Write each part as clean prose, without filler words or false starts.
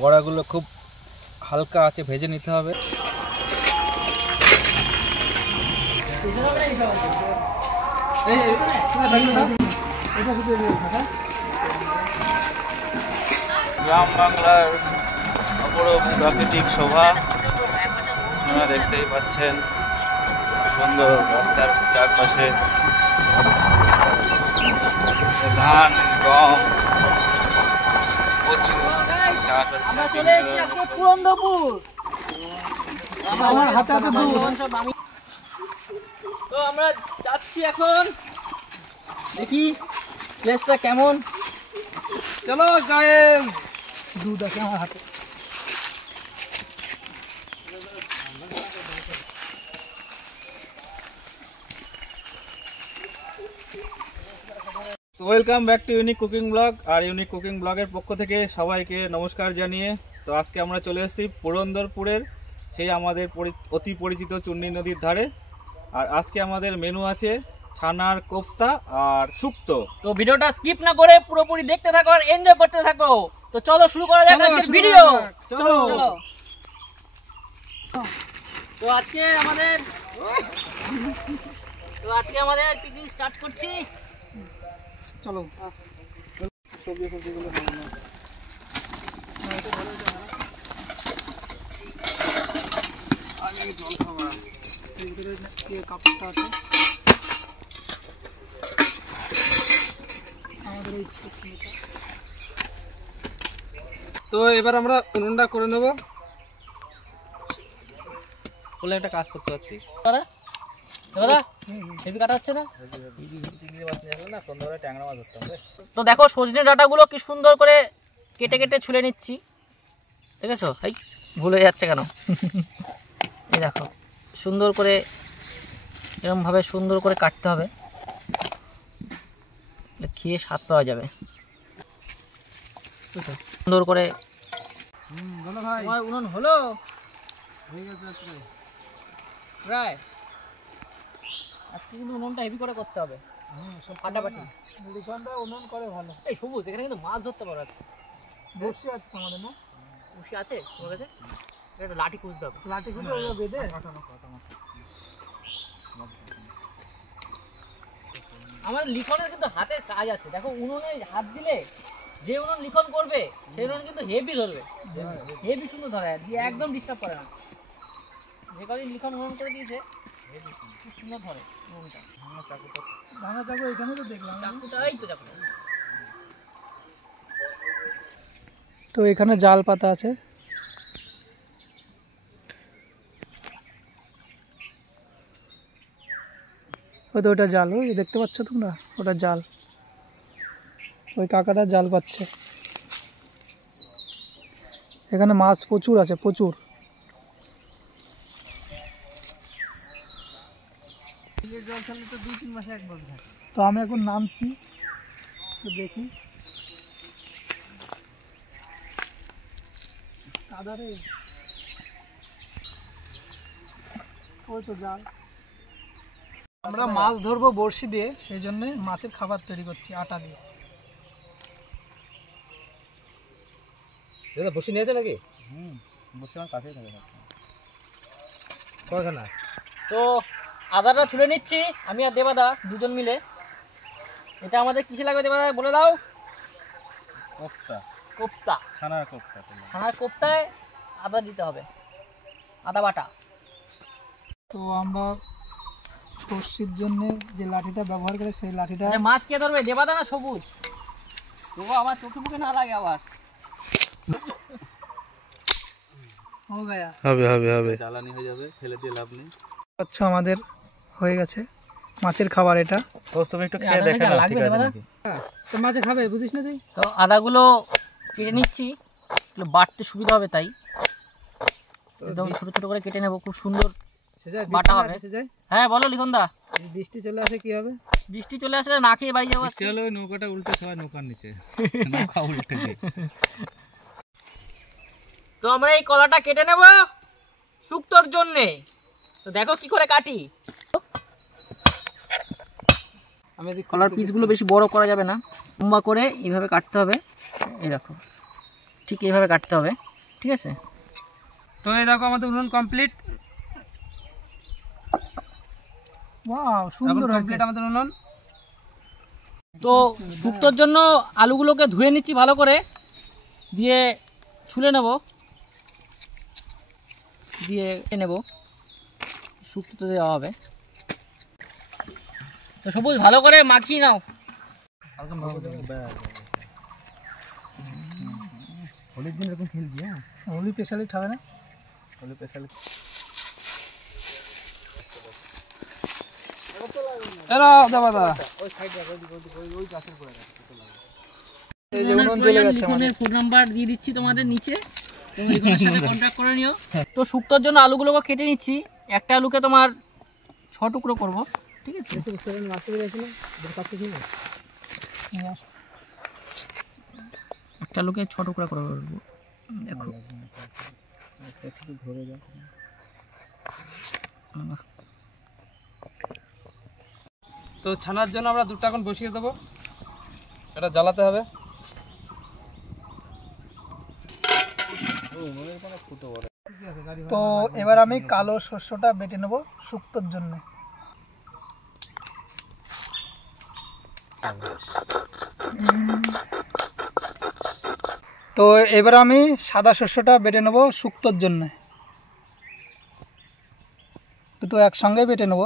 বড়াগুলো খুব হালকা আছে ভেজে নিতে হবে। গ্রাম বাংলার অপরূপ প্রাকৃতিক শোভা আপনারা দেখতেই পাচ্ছেন। সুন্দর রাস্তার চারপাশে ধান, গম, প্রচুর চাষ হচ্ছে। আমার হাতে আছে তো আমরা যাচ্ছি এখন, দেখি প্লেসটা কেমন। চলো গায়েস, দুধ আছে আমার হাতে। Welcome back to unique cooking blog. আর ইউনিক কুকিং ব্লগের পক্ষ থেকে সবাইকে নমস্কার জানিয়ে তো আজকে আমরা চলে এসেছি পুরন্দরপুরের সেই আমাদের অতি পরিচিত চূর্ণী নদীর ধারে। আর আজকে আমাদের মেনু আছে ছানার কোফতা আর শুক্তো। তো ভিডিওটা স্কিপ না করে পুরোপুরি দেখতে থাকো আর এনজয় করতে থাকো। তো চলো শুরু করা যাক আজকের ভিডিও। চলো। তো আজকে আমাদের পিকনিক স্টার্ট করছি। চলো সবজিগুলো জল খাওয়া কাপটা আছে আমাদের। তো এবার আমরা উনুনটা করে নেব। বলে একটা কাজ করতে পারছি দাদা, দাদা হেভি কাটা হচ্ছে না? সন্ধ্যাবেলা ট্যাংরা মাছ ধরতে হবে। তো দেখো সজনে ডাঁটাগুলো কি সুন্দর করে কেটে কেটে ছুলে নিচ্ছি। দেখেছো? এই ভুলে যাচ্ছে কেন? এই দেখো সুন্দর করে এরকমভাবে সুন্দর করে কাটতে হবে, খেয়ে স্বাদ পাওয়া যাবে। সুন্দর করে উনুন হলো প্রায়। আজকে কিন্তু উনুনটা হেভি করে করতে হবে, ফাটাফাটি। উনুন করে ভালো। এই সবুজ, এখানে কিন্তু মাছ ধরতে পারো। আছে বসে আছে আমাদের, না বসে আছে তোমার কাছে? একটা লাঠি খুঁজতে হবে, লাঠি খুঁজে বেঁধে। আমাদের লিখনের কিন্তু হাতের কাজ আছে। দেখো উনুনে হাত দিলে যে উনুন লিখন করবে সেই উনুন কিন্তু হেভি ধরবে, হেভি সুন্দর ধরে, দিয়ে একদম ডিস্টার্ব করে না। যে কদিন লিখন উনুন করে দিয়েছে খুব সুন্দর ধরে উনুনটা। ভাঙা চাকু এখানে তো দেখলাম, চাকুটা এই তো চাকুটা। তো এখানে জাল পাতা আছে। ওই তো ওটা জাল, ওই দেখতে পাচ্ছ তোমরা, ওটা জাল। ওই কাকাটা জাল পাচ্ছে। এখানে মাছ প্রচুর আছে, প্রচুর। তো আমি এখন নামছি, তো দেখি কাদারে। ওই তো জাল। আমরা মাছ ধরবো বড়শি দিয়ে, সেই জন্য মাছের খাবার তৈরি করছি আটা দিয়ে। বড়শি নিয়েছে নাকি? বসে আমার কাছেই থাকে। তো আদাটা ছুলে নিচ্ছি আমি আর দেবাদা দুজন মিলে। এটা আমাদের কিসে লাগবে দেবাদা বলে দাও? কোফতা। কোফতা, ছানার কোফতা। ছানার কোফতায় আদা দিতে হবে, আদা বাটা। তো আমরা বড়শির জন্য যে লাঠিটা ব্যবহার করে সেই লাঠিটা। মাছ কে ধরবে, দেবাদা না সবুজ? দেখো আমার চোখে মুখে না লাগে আবার। হবে জ্বালানি হয়ে যাবে, ফেলে দিয়ে লাভ নেই। আচ্ছা আমাদের হয়ে গেছে মাছের খাবার। এটা তুমি একটু খেয়ে দেখো না, ঠিক আছে নাকি? তো মাছে খাবে বুঝিস না তুই? তো আদাগুলো কেটে নিচ্ছি, বাটতে সুবিধা হবে তাই একদম ছোট ছোট করে কেটে নেবো। খুব সুন্দর বাটা হবে। হ্যাঁ বলো লিখনদা। বৃষ্টি চলে আসে কি হবে? বৃষ্টি চলে আসলে না খেয়ে বাড়ি যাবো। চলো নৌকাটা উল্টে, সবাই নৌকার নিচে, নৌকা উল্টে দিয়ে। তো আমরা এই কলাটা কেটে নেব শুক্তোর জন্য। তো দেখো কি করে কাটি। আমি কলার পিসগুলো বেশি বড় করা যাবে না, লম্বা করে এইভাবে কাটতে হবে। এই দেখো ঠিক এইভাবে কাটতে হবে, ঠিক আছে। তো এই দেখো আমাদের উনুন কমপ্লিট। ওয়াও সুন্দর কমপ্লিট আমাদের উনুন। তো শুক্তোর জন্য আলুগুলোকে ধুয়ে নিচ্ছি ভালো করে, দিয়ে ছুলে নেব, দিয়ে নেব, শুক্তো দেওয়া হবে। তো সবুজ ভালো করে মাখিয়ে নাও। হোলির দিন এরকম খেলবি? হ্যাঁ, হোলি স্পেশালি খাবে না? হোলি স্পেশালি ফোন নাম্বার দিয়ে দিচ্ছি তোমাদের নিচে, তোমরা লিখনের সাথে কন্ট্যাক্ট করে নিও। তো শুক্তোর জন্য আলুগুলোকে কেটে নিচ্ছি। একটা আলুকে তোমার 6 টুকরো করব, ঠিক আছে। একটা আলুকে 6 টুকরা করে করবো, দেখো। তো ছানার জন্য আমরা দুধটা এখন বসিয়ে দেবো, এটা জ্বালাতে হবে। তো এবার আমি কালো শস্যটা বেটে নেব শুক্তোর জন্য। তো এবার আমি সাদা শস্যটা বেটে নেব শুক্তোর জন্য। দুটো একসঙ্গে বেটে নেব।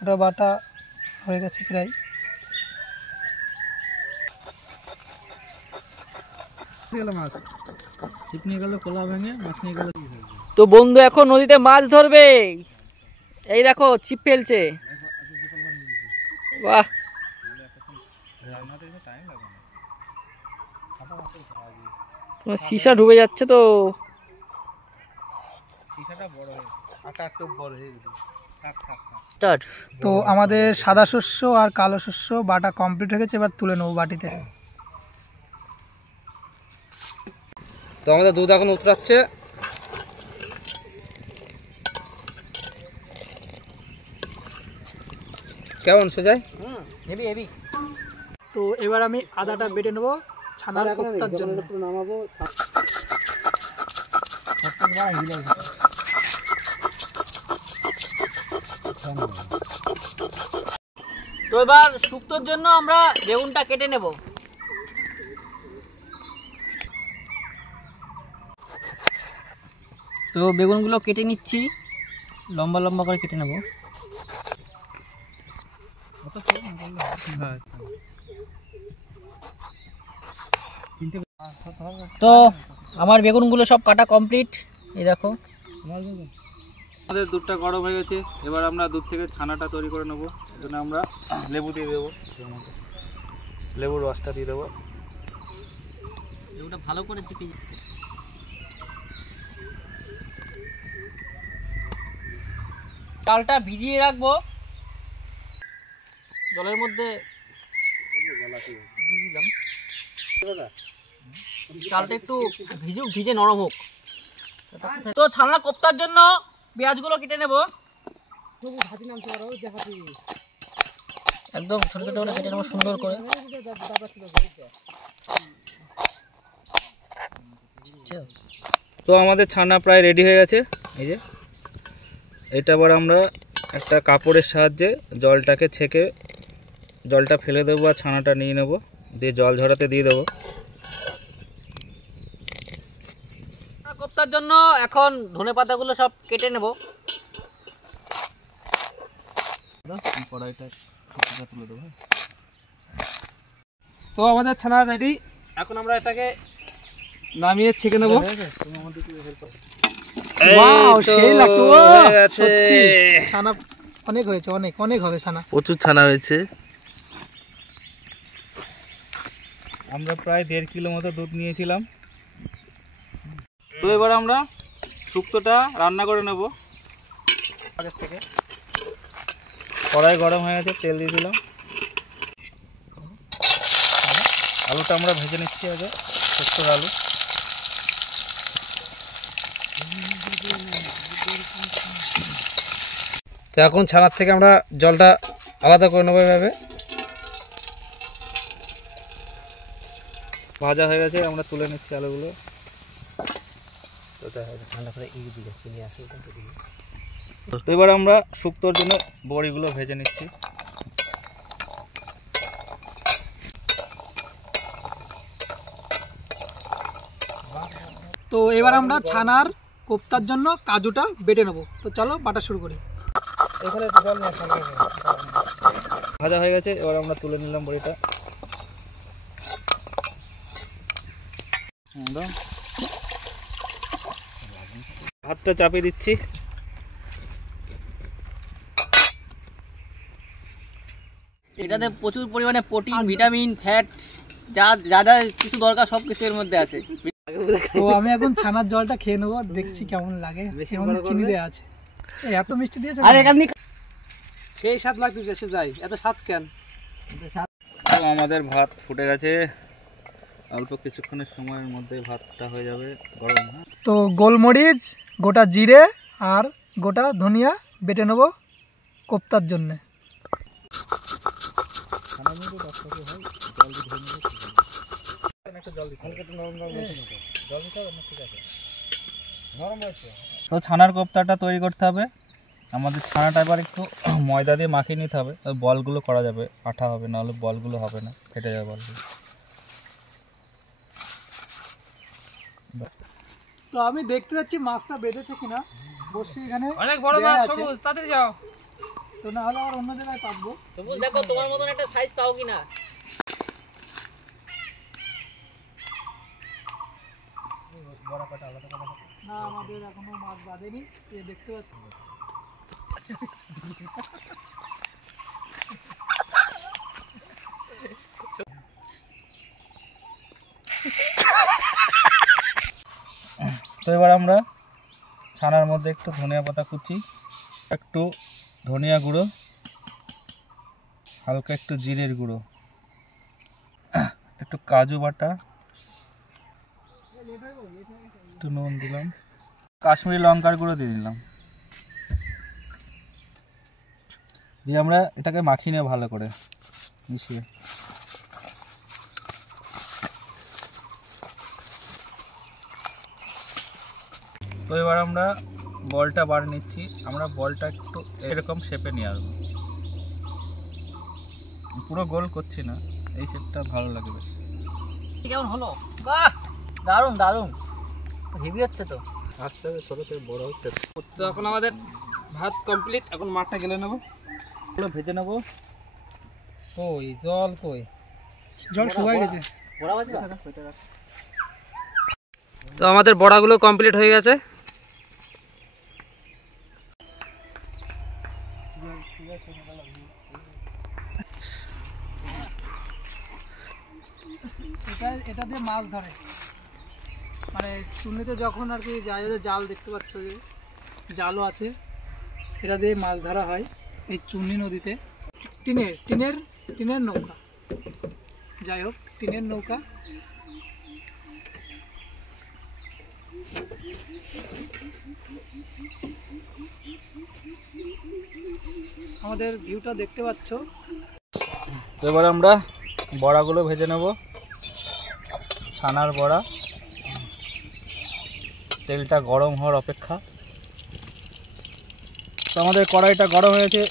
এটা বাটা হয়ে গেছে প্রায়। তো বন্ধু এখন নদীতে মাছ ধরবে, এই দেখো ছিপ ফেলছে, বাহ। সীসা ডুবে যাচ্ছে তো। তো আমাদের সাদা শস্য আর কালো শস্য বাটা কমপ্লিট হয়ে গেছে, এবার তুলে নেবো বাটিতে। তো আমাদের দুধ এখন উতরাচ্ছে। কেমন সোজাই? Heavy heavy. তো এবার আমি আদাটা বেটে নেবো ছানার কোপ্তার জন্য। নামাবো। তো এবার শুক্তোর জন্য আমরা বেগুনটা কেটে নেব। তো বেগুনগুলো কেটে নিচ্ছি, লম্বা লম্বা করে কেটে নেব। তো আমার বেগুনগুলো সব কাটা কমপ্লিট, এই দেখো। আমাদের দুধটা গরম হয়ে গেছে, এবার আমরা দুধ থেকে ছানাটা তৈরি করে নেবো। এই জন্য আমরা লেবু দিয়ে দেবো, লেবুর রসটা দিয়ে দেবো। লেবুটা ভালো করে চিপে, চালটা ভিজিয়ে রাখবো জলের মধ্যে, চালটা একটু ভিজুক, ভিজে নরম হোক। তো ছানা কোপ্তার জন্য পেঁয়াজগুলো কেটে নেব, একদম ছোট ছোট করে কেটে নেব সুন্দর করে। তো আমাদের ছানা প্রায় রেডি হয়ে গেছে। এই যে এটা আবার আমরা একটা কাপড়ের সাহায্যে জলটাকে ছেঁকে জলটা ফেলে দেবো আর ছানাটা নিয়ে নেব, দিয়ে জল ঝরাতে দিয়ে দেবো। কোপ্তার জন্য এখন ধনেপাতাগুলো সব কেটে নেব। কড়াইটা তুলে দেবো। তো আমাদের ছানা রেডি, এখন আমরা এটাকে নামিয়ে ছেঁকে নেবো। ওয়াও, সেই লাগছে। ও সত্যি ছানা অনেক হয়েছে, অনেক অনেক হবে ছানা, প্রচুর ছানা হয়েছে। আমরা প্রায় 1.5 কিলো মতো দুধ নিয়েছিলাম। তো এবার আমরা শুক্তোটা রান্না করে নেব। আগের থেকে কড়াই গরম হয়ে গেছে, তেল দিয়ে দিলাম। আলুটা আমরা ভেজে নিচ্ছি আগে, শুক্তোর আলু। তো এখন ছানার থেকে আমরা জলটা আলাদা করে নেবো এভাবে। ভাজা হয়ে গেছে, আমরা তুলে নিচ্ছি আলুগুলো। তো এবার আমরা শুক্তোর জন্য বড়িগুলো ভেজে নিচ্ছি। তো এবার আমরা ছানার কোপ্তার জন্য কাজুটা বেটে নেবো। তো চলো বাটা শুরু করি। ভাজা হয়ে গেছে, এবার আমরা তুলে নিলাম বড়িটা। ভাতটা চাপিয়ে দিচ্ছি। এটাতে প্রচুর পরিমাণে প্রোটিন, ভিটামিন, ফ্যাট, যা যা যা কিছু দরকার সব কিছু এর মধ্যে আছে। তো আমি এখন ছানার জলটা খেয়ে নেবো, দেখছি কেমন লাগে। চিনি দেওয়া আছে, এত মিষ্টি দিয়েছে। আর এখানে সেই স্বাদ লাগতেছে সুজাই, এত স্বাদ কেন? আমাদের ভাত ফুটে গেছে, অল্প কিছুক্ষণের সময়ের মধ্যে ভাতটা হয়ে যাবে গরম। হ্যাঁ, তো গোলমরিচ, গোটা জিরে আর গোটা ধনিয়া বেটে নেবো কোপ্তার জন্যে। তো ছানার কোপ্তাটা তৈরি করতে হবে। আমাদের ছানাটা এবার একটু ময়দা দিয়ে মাখিয়ে নিতে হবে, বলগুলো করা যাবে, আঠা হবে, নাহলে বলগুলো হবে না, ফেটে যাবে বলগুলো। তো আমি দেখতে যাচ্ছি মাছটা বেঁধেছে কিনা। বসছি এখানে, অনেক বড় মাছ সবুজ, তাড়াতাড়ি যাও। তো না হলে আর অন্য জায়গায় পাবো। সবুজ দেখো তোমার মতন একটা সাইজ পাও কিনা। না, আমাদের এখনো মাছ বাঁধেনি, দেখতে পাচ্ছি। তো এবার আমরা ছানার মধ্যে একটু ধনিয়া পাতা কুচি, একটু ধনিয়া গুঁড়ো, হালকা একটু জিরের গুঁড়ো, একটু কাজু বাটা, একটু নুন দিলাম, কাশ্মীরি লঙ্কার গুঁড়ো দিয়ে দিলাম, দিয়ে আমরা এটাকে মাখিয়ে নেব ভালো করে মিশিয়ে। তো এবার আমরা বলটা বার নিচ্ছি। আমরা বলটা একটু এরকম শেপে নিয়ে আসবো, পুরো গোল করছি না, এই শেপটা ভালো লাগে বেশ। কেমন হলো? বাহ, দারুণ দারুণ, হেভি হচ্ছে তো। আস্তে আস্তে ছোটো থেকে বড় হচ্ছে। তো এখন আমাদের ভাত কমপ্লিট, এখন মাঠটা গেলে নেবো, ভেজে নেবো। কই জল কই? জল শুকায় গেছে। বড়া বাজবা? তো আমাদের বড়াগুলো কমপ্লিট হয়ে গেছে। এটা দিয়ে মাছ ধরে, মানে চুন্নিতে যখন আর কি যায়, জাল দেখতে পাচ্ছ যে জালও আছে, এটা দিয়ে মাছ ধরা হয় এই চুন্নি নদীতে। টিনের নৌকা, যাই হোক টিনের নৌকা। আমাদের ভিউটা দেখতে পাচ্ছ। তো এবার আমরা বড়াগুলো ভেজে নেব, ছানার বড়া। তেলটা গরম হওয়ার অপেক্ষা। তো আমাদের কড়াইটা গরম হয়েছে,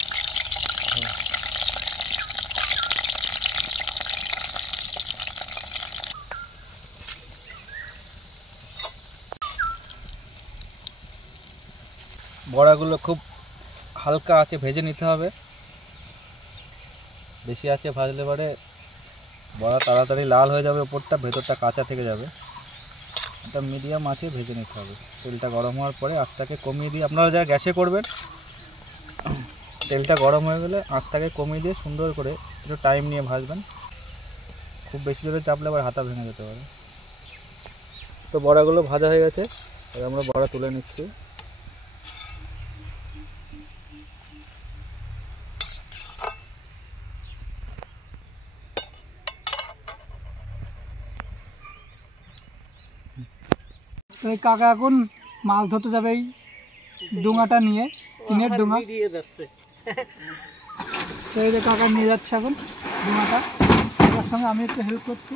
বড়াগুলো খুব হালকা আছে ভেজে নিতে হবে, বেশি আছে ভাজলে পরে বড়া তাড়াতাড়ি লাল হয়ে যাবে, ওপরটা ভেতরটা কাঁচা থেকে যাবে। এটা মিডিয়াম আছে ভেজে নিতে হবে। তেলটা গরম হওয়ার পরে আঁচটাকে কমিয়ে দিয়ে, আপনারা যা গ্যাসে করবেন, তেলটা গরম হয়ে গেলে আঁচটাকে কমিয়ে দিয়ে সুন্দর করে একটু টাইম নিয়ে ভাজবেন। খুব বেশি জোরে চাপলে আবার হাতা ভেঙে যেতে পারে। তো বড়াগুলো ভাজা হয়ে গেছে, এবার আমরা বড়া তুলে নিচ্ছি। তো এই কাকা এখন মাছ ধরতে যাবে এই ডোঙাটা নিয়ে, টিনের ডোঙা। তো এই যে কাকা নিয়ে যাচ্ছে এখন ডোঙাটা, তার সঙ্গে আমি একটু হেল্প করছি।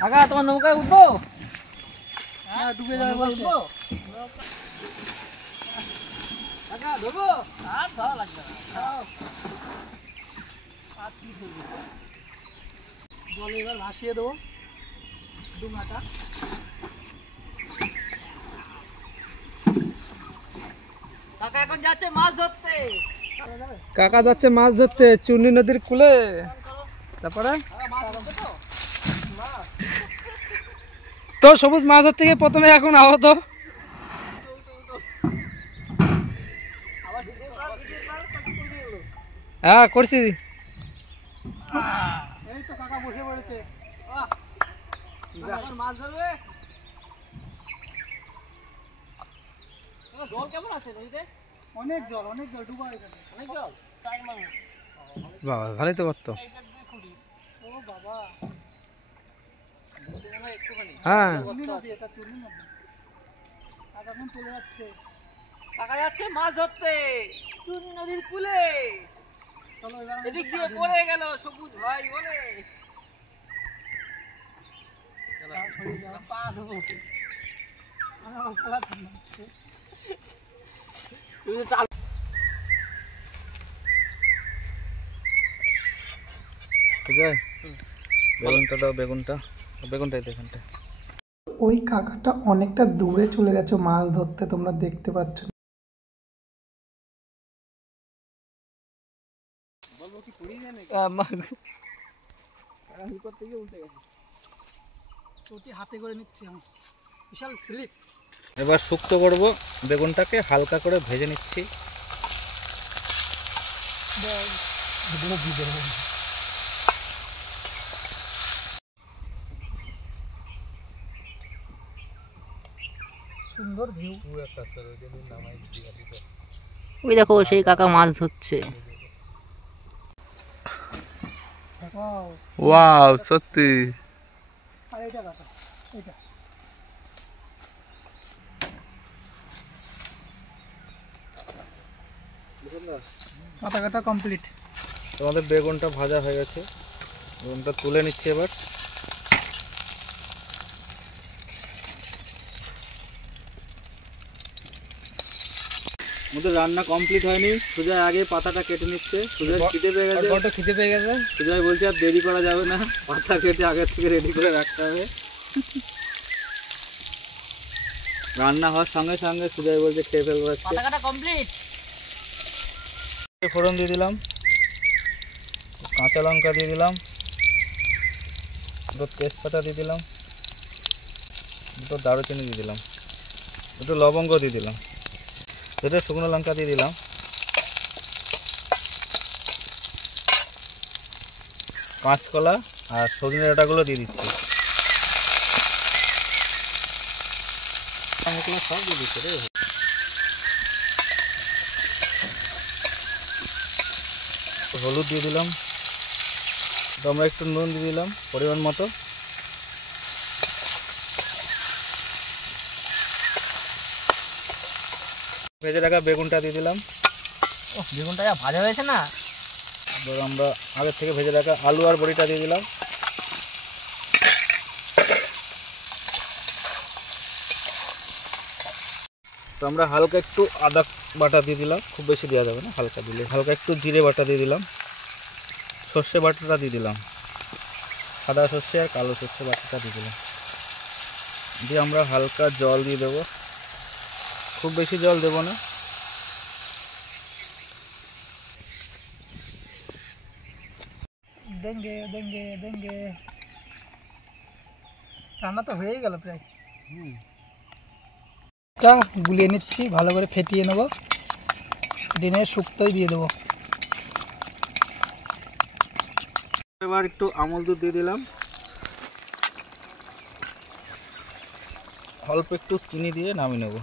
কাকা তোমার নৌকায় উঠবো? হ্যাঁ ডুবে যাবে বলছে। উঠবো? কাকা ধরবো? আর ধরা লাগবে না। আর কি ধরবি? জলে এবার ভাসিয়ে দেবো ডুঙাটা। কাকা এখন যাচ্ছে মাছ ধরতে। কাকা যাচ্ছে মাছ ধরতে চুন্নি নদীর কূলে। তারপরে কাকা মাছ ধরছে তো? তো সবুজ মাছ ধরতে গিয়ে প্রথমে এখন আহত। আবার ভিডিও কর, কত করবি এগুলো? হ্যাঁ করছি। এই তো কাকা বসে পড়েছে। বাহ! এখন মাছ ধরবে? কাকা, জল কেমন আছে নদীতে? অনেক জল ডুবা এখানে। অনেক জল? বাবা ভালোই তো করতো। ও বাবা, একটুখানি। হ্যাঁ চুন্নি নদী, এটা চুন্নি নদী। আর এখন চলে যাচ্ছে। কাকা যাচ্ছে মাছ ধরতে চুনি নদীর কূলে। চলো এবার এদিক দিয়ে পড়ে গেল সবুজ ভাই বলে। পা ধোবো। আমার খেলা ঠান্ডা হচ্ছে। তুই চাল ঠিক আছে, বেগুনটা দাও, বেগুনটাই দেখেনটা। ওই কাকাটা অনেকটা দূরে চলে গেছে মাছ ধরতে, তোমরা দেখতে পাচ্ছ। চটি হাতে করে নিচ্ছি আমি, বিশাল স্লিপ। এবার শুক্তো করব, বেগুনটাকে হালকা করে ভেজে নিচ্ছি। সুন্দর ভিউ। ওই দেখো সেই কাকা মাছ ধরছে। ওয়াও সত্যি। আর এটা কাকা, এটা কাটা কাটা কমপ্লিট। তোমাদের বেগুনটা ভাজা হয়ে গেছে, বেগুনটা তুলে নিচ্ছি এবার। আমাদের রান্না কমপ্লিট হয়নি, সুজয় আগে পাতাটা কেটে নিচ্ছে। সুজয় খিদে পেয়ে গেছে, বড় খিদে পেয়ে গেছে। সুজয় বলছে আর দেরি করা যাবে না, পাতা কেটে আগে থেকে রেডি করে রাখতে হবে। রান্না হওয়ার সঙ্গে সঙ্গে সুজয় বলছে খেয়ে ফেলবো আজকে। পাতা কাটা কমপ্লিট। ফোড়ন দিয়ে দিলাম, কাঁচা লঙ্কা দিয়ে দিলাম, দুটো তেজপাতা দিয়ে দিলাম, দুটো দারুচিনি দিয়ে দিলাম, দুটো লবঙ্গ দিয়ে দিলাম, দুটো শুকনো লঙ্কা দিয়ে দিলাম, কাঁচকলা আর সজনে ডাঁটাগুলো দিয়ে দিচ্ছি। মশলা সব দিয়ে দিচ্ছে রে। হলুদ দিয়ে দিলাম, আমরা একটু নুন দিয়ে দিলাম পরিমাণ মতো। ভেজে রাখা বেগুনটা দিয়ে দিলাম। ও বেগুনটা যা ভাজা হয়েছে না। এবার আমরা আগের থেকে ভেজে রাখা আলু আর বড়িটা দিয়ে দিলাম। তো আমরা হালকা একটু আদা বাটা দিয়ে দিলাম, খুব বেশি দেওয়া যাবে না, হালকা দিলে। হালকা একটু জিরে বাটা দিয়ে দিলাম, সর্ষে বাটাটা দিয়ে দিলাম, সাদা সর্ষে আর কালো সর্ষে বাটাটা দিয়ে দিলাম। দিয়ে আমরা হালকা জল দিয়ে দেবো, খুব বেশি জল দেবো না। দেঙ্গে দেঙ্গে দেঙ্গে, রান্না তো হয়েই গেল প্রায়। গুলিয়ে নিচ্ছি, ভালো করে ফেটিয়ে নেবো, দিনের শুক্তোই দিয়ে দেবো। এবার একটু আমল দুধ দিয়ে দিলাম, অল্প একটু চিনি দিয়ে নামিয়ে নেব।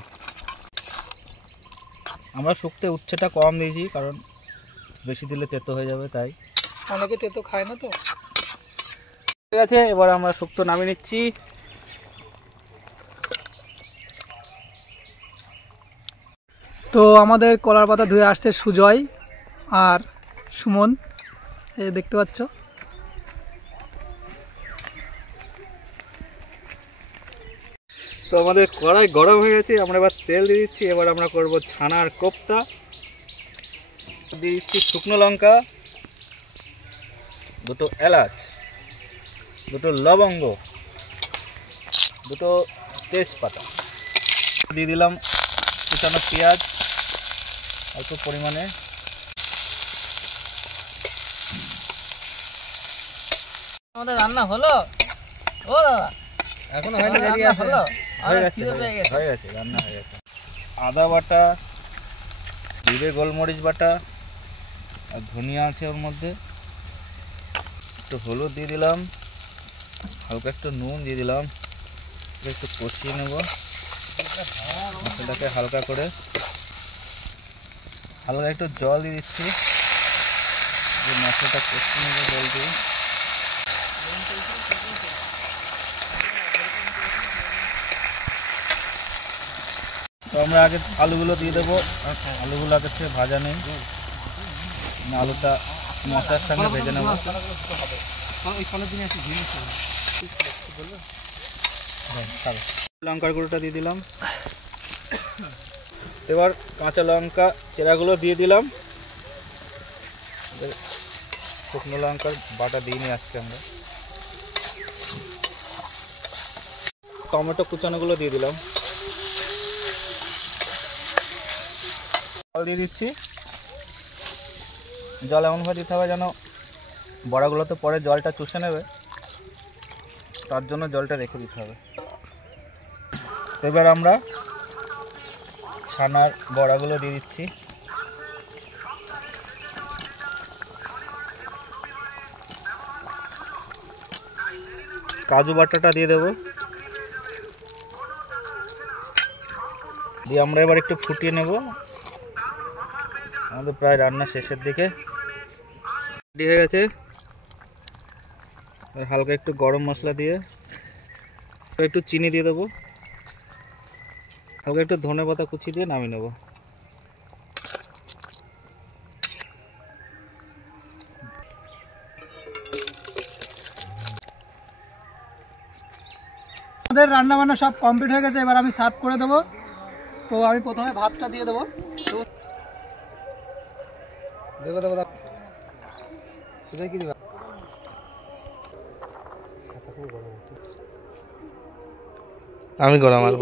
আমরা শুক্তে উচ্ছেটা কম দিয়েছি, কারণ বেশি দিলে তেতো হয়ে যাবে, তাই। অনেকে তেতো খায় না তো। ঠিক আছে, এবার আমরা শুক্তো নামিয়ে নিচ্ছি। তো আমাদের কলার পাতা ধুয়ে আসছে সুজয় আর সুমন, এই দেখতে পাচ্ছ। তো আমাদের কড়াই গরম হয়ে গেছে, আমরা এবার তেল দিয়ে দিচ্ছি। এবার আমরা করব ছানার কোপ্তা। দিয়ে দিচ্ছি শুকনো লঙ্কা, দুটো এলাচ, দুটো লবঙ্গ, দুটো তেজপাতা, দিয়ে দিলাম কুচানো পেঁয়াজ অল্প পরিমাণে। আমাদের রান্না হলো ও দাদা? এখনো হয়নি, দেরি রান্না আছে। হলো? হয়ে আরে গেছে, খিদে পেয়ে গেছে। হয়ে গেছে, রান্না হয়ে গেছে। আদা বাটা, জিরে গোলমরিচ বাটা আর ধনিয়া আছে ওর মধ্যে। একটু হলুদ দিয়ে দিলাম, হালকা একটু নুন দিয়ে দিলাম, একটু কষিয়ে নেব মশলাটাকে হালকা করে। হালকা একটু জল দিয়ে দিচ্ছি, মশলাটা কষিয়ে নেবো জল দিয়ে। তো আমরা আগে আলুগুলো দিয়ে দেবো। আলুগুলো আগে থেকে ভাজা নেই, আলুটা মশলার সঙ্গে ভেজে নেবো। লঙ্কার গুঁড়োটা দিয়ে দিলাম। এবার কাঁচা লঙ্কা চেরাগুলো দিয়ে দিলাম। শুকনো লঙ্কার বাটা দিইনি আজকে আমরা। টমেটো কুচানোগুলো দিয়ে দিলাম। জল দিয়ে দিচ্ছি। জল এমনভাবে দিতে হবে যেন বড়াগুলো তো পরে জলটা চুষে নেবে, তার জন্য জলটা রেখে দিতে হবে। এবার আমরা ছানার বড়াগুলো দিয়ে দিচ্ছি। কাজু বাটাটা দিয়ে দেবো, দিয়ে আমরা এবার একটু ফুটিয়ে নেব। আমাদের প্রায় রান্না শেষের দিকে রেডি হয়ে গেছে। হালকা একটু গরম মশলা দিয়ে একটু চিনি দিয়ে দেবো, হালকা একটু ধনে পাতা কুচি দিয়ে নামিয়ে নেব। আমাদের রান্না বান্না সব কমপ্লিট হয়ে গেছে, এবার আমি সার্ভ করে দেবো। তো আমি প্রথমে ভাতটা দিয়ে দেবো। কি দিবা? আমি গরম আলু।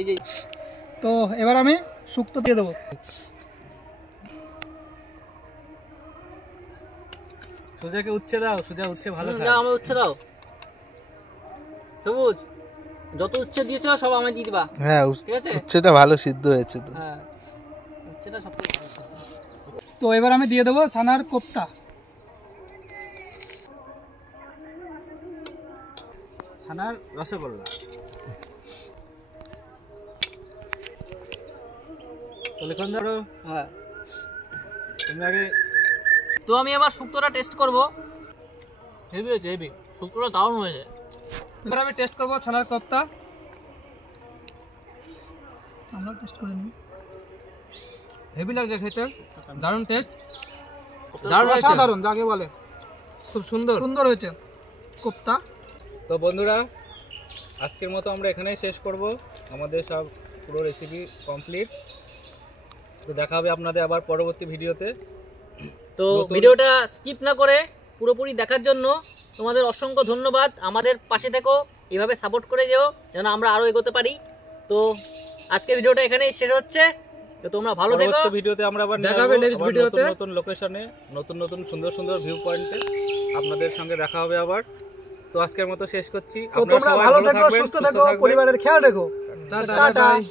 এই যে তো এবার আমি শুক্তো দিয়ে দেবো। সুজাকে উচ্ছে দাও, সুজা উচ্ছে ভালো দাও, আমার উচ্ছে দাও। সবুজ যত উচ্ছে দিয়েছো সব আমায় দিয়ে দিবা। হ্যাঁ, ঠিক আছে? উচ্ছেটা ভালো সিদ্ধ হয়েছে তো। হ্যাঁ, উচ্ছেটা সবথেকে ভালো। তো এবার আমি দিয়ে দেবো ছানার কোপ্তা। ছানার রসগোল্লা। তখন ধরো হ্যাঁ, তুমি আগে। তো আমি এবার শুক্তোটা টেস্ট করব। হেভি হয়েছে, হেভি শুক্তোটা দারুণ হয়েছে। এবার আমি টেস্ট করবো ছানার কোপ্তা। আমরা টেস্ট করে নিই। হেভি লাগছে খেতে, দারুণ টেস্ট, দারুণ হয়েছে, অসাধারণ যাকে বলে, খুব সুন্দর। সুন্দর হয়েছে কোপ্তা। তো বন্ধুরা, আজকের মতো আমরা এখানেই শেষ করব। আমাদের সব পুরো রেসিপি কমপ্লিট। তো দেখা হবে আপনাদের আবার পরবর্তী ভিডিওতে। তো ভিডিওটা স্কিপ না করে পুরোপুরি দেখার জন্য তোমাদের অসংখ্য ধন্যবাদ। আমাদের পাশে থেকো, এভাবে সাপোর্ট করে যেও যেন আমরা আরো এগোতে পারি। তো আজকের ভিডিওটা এখানেই শেষ হচ্ছে। তো তোমরা ভালো থেকো। পরবর্তী ভিডিওতে আমরা আবার দেখা হবে next ভিডিওতে। নতুন লোকেশনে, নতুন নতুন সুন্দর সুন্দর ভিউ পয়েন্টে আপনাদের সঙ্গে দেখা হবে আবার। তো আজকের মতো শেষ করছি। তো তোমরা ভালো থেকো, সুস্থ থেকো, পরিবারের খেয়াল রেখো। Tata, tata. বাই।